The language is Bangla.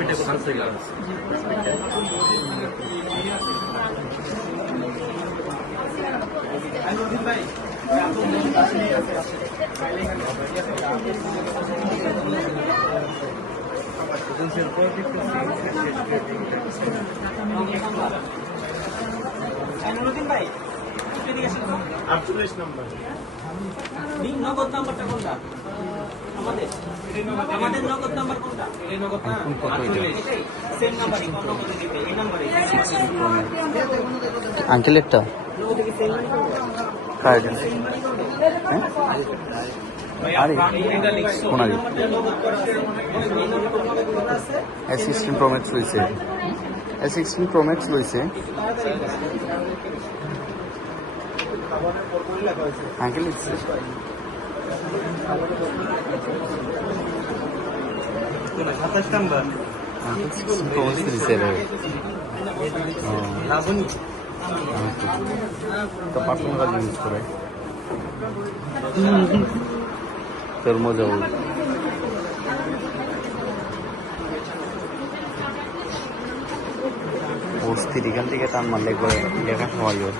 এগুলো নুরুদ্দিন ভাই। আটচল্লিশ নম্বর নগদ নাম্বারটা কোনটা আমাদের আমাদের নগদ নাম্বার কোনটা? সেম নাম্বারই কোন এই নাম্বারই আঙ্কেলেরটা? কার হ্যাঁ? আরে কোন এস সিক্সটিন প্রোম্যাক্স লইছে। এস সিক্সটিন প্রোম্যাক্স লইছে। আঙ্কেল সাতাশ নাম্বার। তো কাজ ইউজ করে তোর মজা ওই ওর এখান থেকে টান মারলে লেখা সময় ওর।